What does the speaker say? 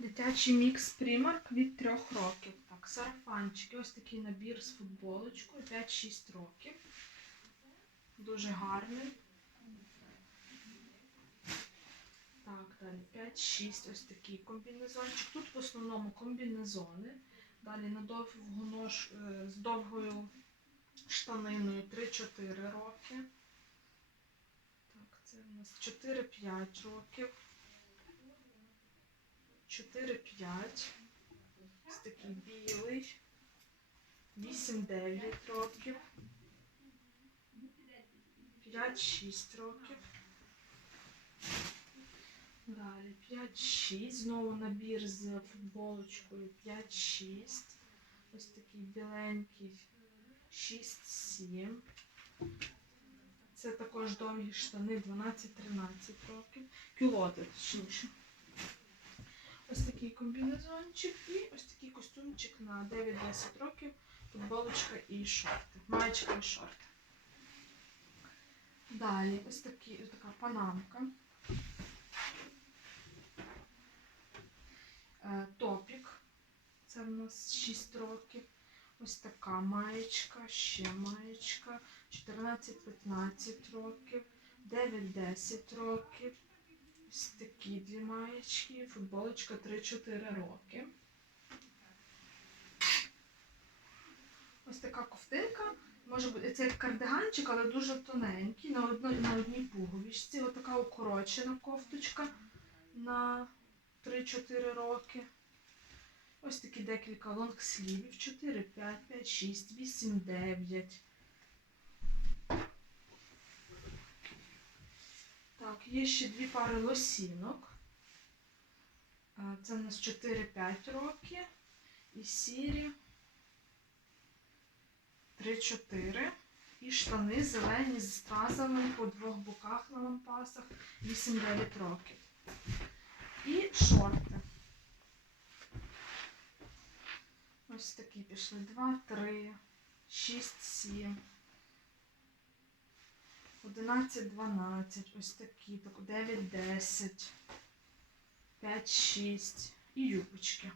Дитячий мікс примарк від 3 років. Так, сарафанчики. Ось такий набір з футболочкою 5-6 років. Дуже гарний. Так, далі 5-6 ось такий комбінезончик. Тут в основному комбінезони. Далі на довгу нож е, з довгою штаниною 3-4 роки. Так, це у нас 4-5 років. 4-5. Ось такий білий. 8-9 років. 5-6 років. Далі 5-6. Знову набір з футболочкою 5-6. Ось такий біленький 6-7. Це також довгі штани 12-13 років. Кюлоти, точніше. Такий комбінезончик і ось такий костюмчик на 9-10 років, футболочка і шорти. Маєчка і шорти. Далі ось, такі, ось така панамка. Е, Топік. Це в нас 6 років. Ось така маєчка, ще маєчка. 14-15 років, 9-10 років. Ось такі дві маєчки, футболочка 3-4 роки. Ось така ковтинка. Може бути, це як кардиганчик, але дуже тоненький, на одній, на одній пуговичці. Ось така укорочена кофточка на 3-4 роки. Ось такі декілька лонгслівів. 4, 5, 5, 6, 8, 9. Так, є ще дві пари лосінок. Е, Це у нас 4-5 років. І сірі 3-4. І штани зелені з стразами по двох боках на лампасах 8-9 років. І шорти. Ось такі пішли. 2, 3, 6, 7. 11, 12, ось такі, так, 9, 10, 5, 6 і юбочки.